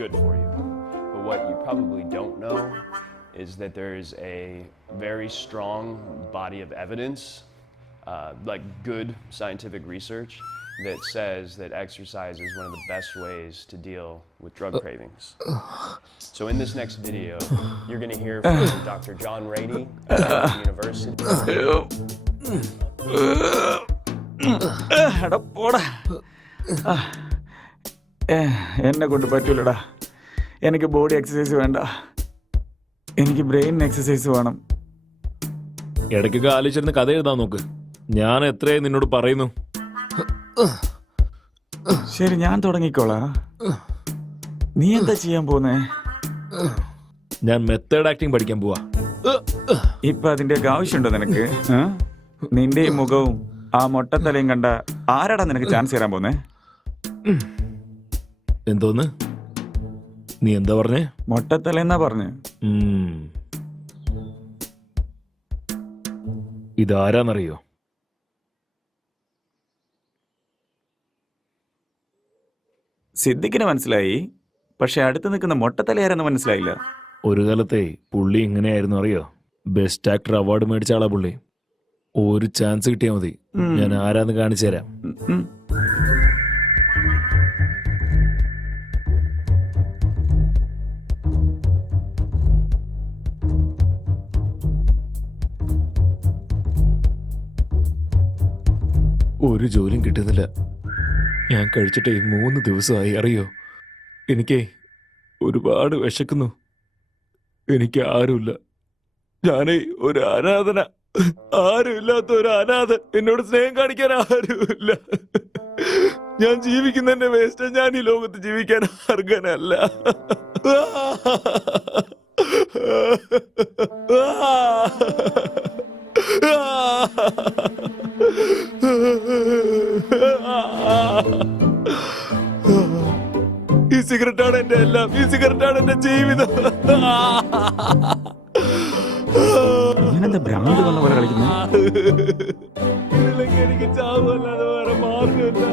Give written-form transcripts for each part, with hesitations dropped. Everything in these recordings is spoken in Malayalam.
good for you. But what you probably don't know is that there's a very strong body of evidence, like good scientific research, that says that exercise is one of the best ways to deal with drug cravings. So in this next video, you're going to hear from Dr. John Rady at Stanford University. എടാ പോടാ. എന്നെ കൊണ്ട് പറ്റൂലടാ. എനിക്ക് ബോഡി എക്സസൈസ് വേണ്ട, എനിക്ക് ബ്രെയിൻ എക്സസൈസ് വേണം. ഇടയ്ക്കൊക്കെ ആലോചിച്ചിരുന്ന് കഥ എഴുതാൻ നോക്ക്. ഞാൻ എത്രയായി നിന്നോട് പറയുന്നു. ശരി, ഞാൻ തുടങ്ങിക്കോളാം. നീ എന്താ ചെയ്യാൻ പോന്നേ? ഞാൻ മെത്തേഡ് ആക്ടിങ് പഠിക്കാൻ പോവാ. ഇപ്പൊ അതിന്റെയൊക്കെ ആവശ്യമുണ്ടോ നിനക്ക്? നിന്റെ ഈ മുഖവും ആ മൊട്ടത്തലയും കണ്ട ആരാടാ നിനക്ക് ചാൻസ് തരാൻ പോന്നേ? എന്തോന്ന്? നീ എന്താ പറഞ്ഞേ? മൊട്ടത്തല എന്നാ പറഞ്ഞേ. ഇതാരാന്നറിയോ? സിദ്ദിഖിന് മനസ്സിലായി, പക്ഷെ അടുത്ത് നിൽക്കുന്ന മൊട്ടത്തലയാരെന്ന് മനസ്സിലായില്ല. ഒരു കാലത്തെ പുള്ളി ഇങ്ങനെയായിരുന്നു അറിയോ? ബെസ്റ്റ് ആക്ടർ അവാർഡ് മേടിച്ച ആളാ പുള്ളി. ഒരു ചാൻസ് കിട്ടിയാൽ മതി, ഞാൻ ആരാന്ന് കാണിച്ചു തരാം. ഒരു ജോലിയും കിട്ടുന്നില്ല. ഞാൻ കഴിച്ചിട്ടേ 3 ദിവസമായി അറിയോ? എനിക്കേ ഒരുപാട് വിശക്കുന്നു. എനിക്ക് ആരുമില്ല. ഞാനേ ഒരു അനാഥന. ആരുമില്ലാത്ത ഒരു അനാഥ. എന്നോട് സ്നേഹം കാണിക്കാൻ ആരുമില്ല. ഞാൻ ജീവിക്കുന്നതിന്റെ വേസ്റ്റ്. ഞാൻ ഈ ലോകത്ത് ജീവിക്കാൻ അർഹനല്ല. ഈ സിഗരറ്റാണ് എന്റെ എല്ലാം. ഈ സിഗരറ്റാണ് എന്റെ ജീവിതം. ഭ്രാന്ത് വന്ന പോലെ കളിക്കുന്നു. എനിക്ക് ചാവല്ലാതെ വേറെ മാർഗമില്ല.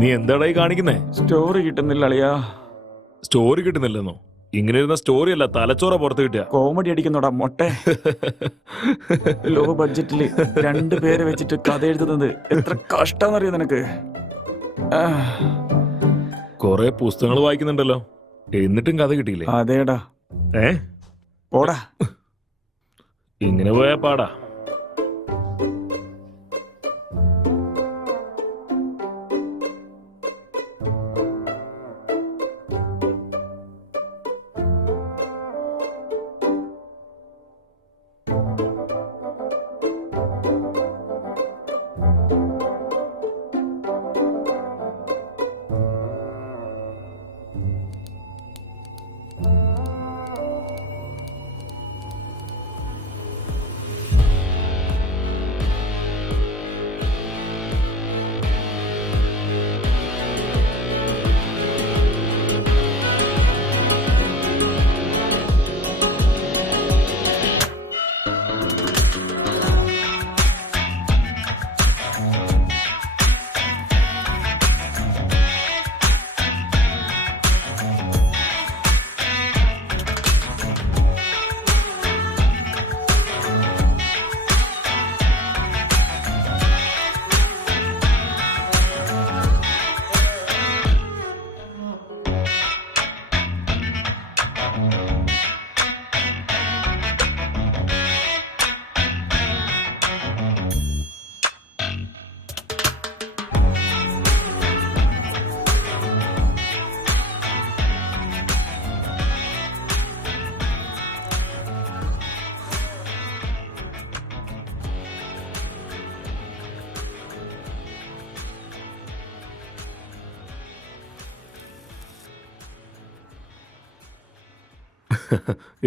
നീ എന്താടായി കാണിക്കുന്നേ? സ്റ്റോറി കിട്ടുന്നില്ല അളിയാ. സ്റ്റോറി കിട്ടുന്നില്ലെന്നോ? ഇങ്ങനെ ഇരുന്ന സ്റ്റോറി അല്ല, തലച്ചോറ പുറത്ത് കിട്ടിയ. കോമഡി അടിക്കുന്നോടാ മൊട്ടെ. ലോ ബഡ്ജറ്റില് 2 പേരെ വെച്ചിട്ട് കഥ എഴുതുന്നത് എത്ര കഷ്ടാന്നറിയോ നിനക്ക്? കൊറേ പുസ്തകങ്ങൾ വായിക്കുന്നുണ്ടല്ലോ, എന്നിട്ടും കഥ കിട്ടിയില്ലേ? അതേടാ. പോടാ. ഇങ്ങനെ പോയാ പാടാ.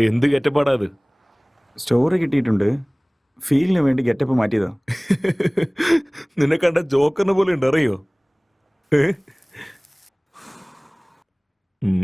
എന്ത് കെറ്റപ്പാടാ അത്? സ്റ്റോറി കിട്ടിയിട്ടുണ്ട്, ഫീലിന് വേണ്ടി ഗെറ്റപ്പ് മാറ്റിയതാ. നിന്നെ കണ്ട ജോക്കറിനെ പോലെ ഉണ്ട്, അറിയോ? ഏ? ഉം.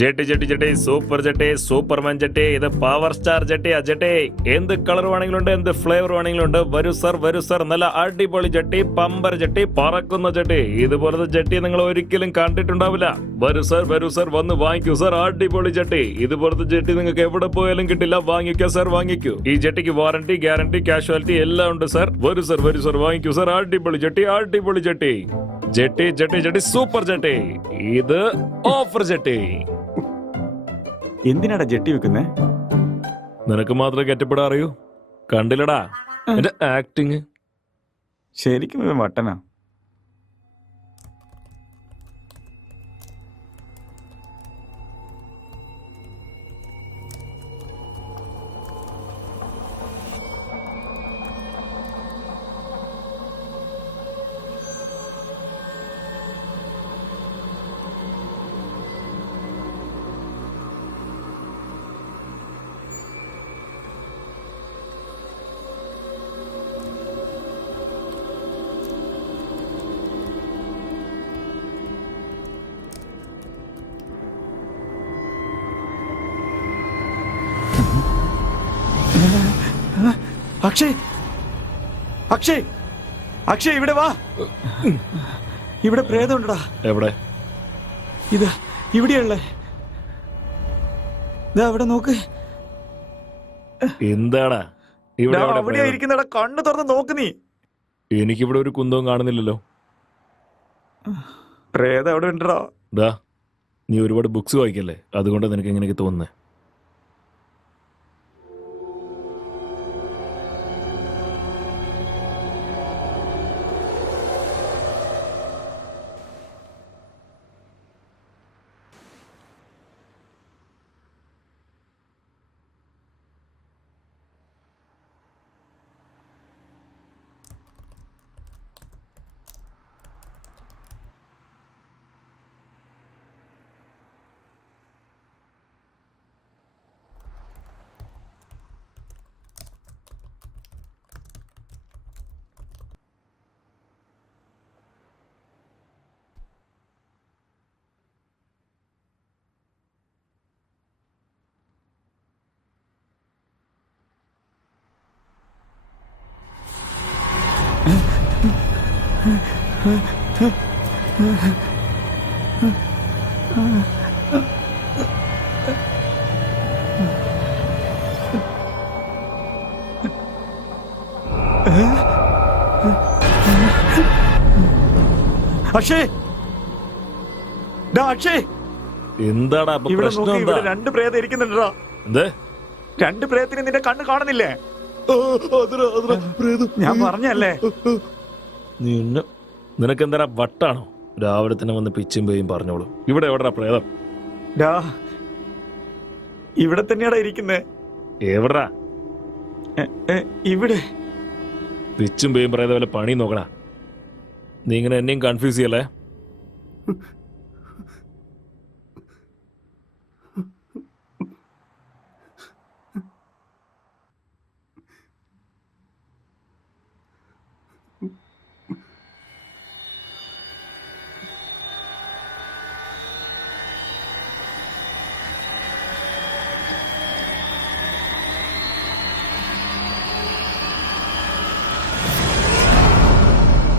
Jetty jetty jetty, super jetty, Superman jetty, ഇത് പവർ സ്റ്റാർ ജെട്ടിയാ ജെട്ടി. എന്ത് കളർ വേണമെങ്കിലും ഉണ്ട്, എന്ത് ഫ്ലേവർ വേണമെങ്കിലും ഉണ്ട്. വരൂ സർ, നല്ല അടിപൊളി ജെട്ടി, പമ്പർ ജെട്ടി, പറക്കുന്ന ജെട്ടി. ഇതുപോലത്തെ ജെട്ടി നിങ്ങൾ ഒരിക്കലും കണ്ടിട്ടുണ്ടാവില്ല. വരൂ സർ, വന്ന് വാങ്ങിക്കൂ സർ, അടിപൊളി ജെട്ടി. ഇതുപോലത്തെ ജെട്ടി നിങ്ങൾക്ക് എവിടെ പോയാലും കിട്ടില്ല. വാങ്ങിക്കോ സർ, വാങ്ങിക്കൂ. ഈ ജെട്ടിക്ക് വാറന്റി, ഗ്യാരണ്ടി, കാഷ്വാലിറ്റി എല്ലാം ഉണ്ട് സർ. വരൂ സർ, വാങ്ങിക്കൂ സർ, അടിപൊളി ജെട്ടി, അടിപൊളി jetty. Jetty jetty jetty, super jetty. ഇത് ഓഫർ ജെട്ടി. എന്തിനാടാ ജെട്ടി വെക്കുന്നേ? നിനക്ക് മാത്രമേ കെറ്റപ്പെടാ അറിയൂ. കണ്ടില്ലടാ എന്റെ ആക്ടിങ്. ശരിക്കും ഇവൻ വട്ടനാ. അക്ഷയ്, അക്ഷയ്, അക്ഷയ് ഇവിടെ വാ. ഇവിടെ പ്രേതമുണ്ടടാ. എവിടെ? ഇതാ ഇവിടെയുള്ളേ. ഇതാ അവിടെ നോക്ക്. എന്താടാ ഇവിടെ? അവിടെയാ ഇരിക്കുന്നടാ, കണ്ണു തുറന്ന് നോക്ക് നീ. എനിക്കിവിടെ ഒരു കുന്തവും കാണുന്നില്ലല്ലോ. പ്രേതം അവിടെ ഉണ്ടടാ. ഡാ, നീ ഒരുപാട് ബുക്സ് വായിക്കല്ലേ, അതുകൊണ്ട് നിനക്ക് എങ്ങനെയൊക്കെ തോന്നുന്നേ. അക്ഷയ്, അക്ഷയ്, എന്താടാ ഇവിടെ പ്രശ്നം? നോക്കി, എന്താ? ഇവിടെ രണ്ട് പ്രേതം ഇരിക്കുന്നുണ്ടാ. എന്തേ? രണ്ട് പ്രേതത്തിന് നിന്റെ കണ്ണ് കാണുന്നില്ലേ? ഞാൻ പറഞ്ഞല്ലേ. നിനക്ക് എന്താ വട്ടാണോ? രാവിലെ തന്നെ വന്ന് പിച്ചും പേയും പറഞ്ഞോളൂ. ഇവിടെ എവിടാ പ്രേതം? ഇവിടെ തന്നെയാടാ ഇരിക്കുന്നേ. എവിടാ? ഇവിടെ. പിച്ചും പേയും പ്രേതം വല്ല പണി നോക്കടാ. നീ ഇങ്ങനെ എന്നെയും കൺഫ്യൂസ് ചെയ്യല്ലേ.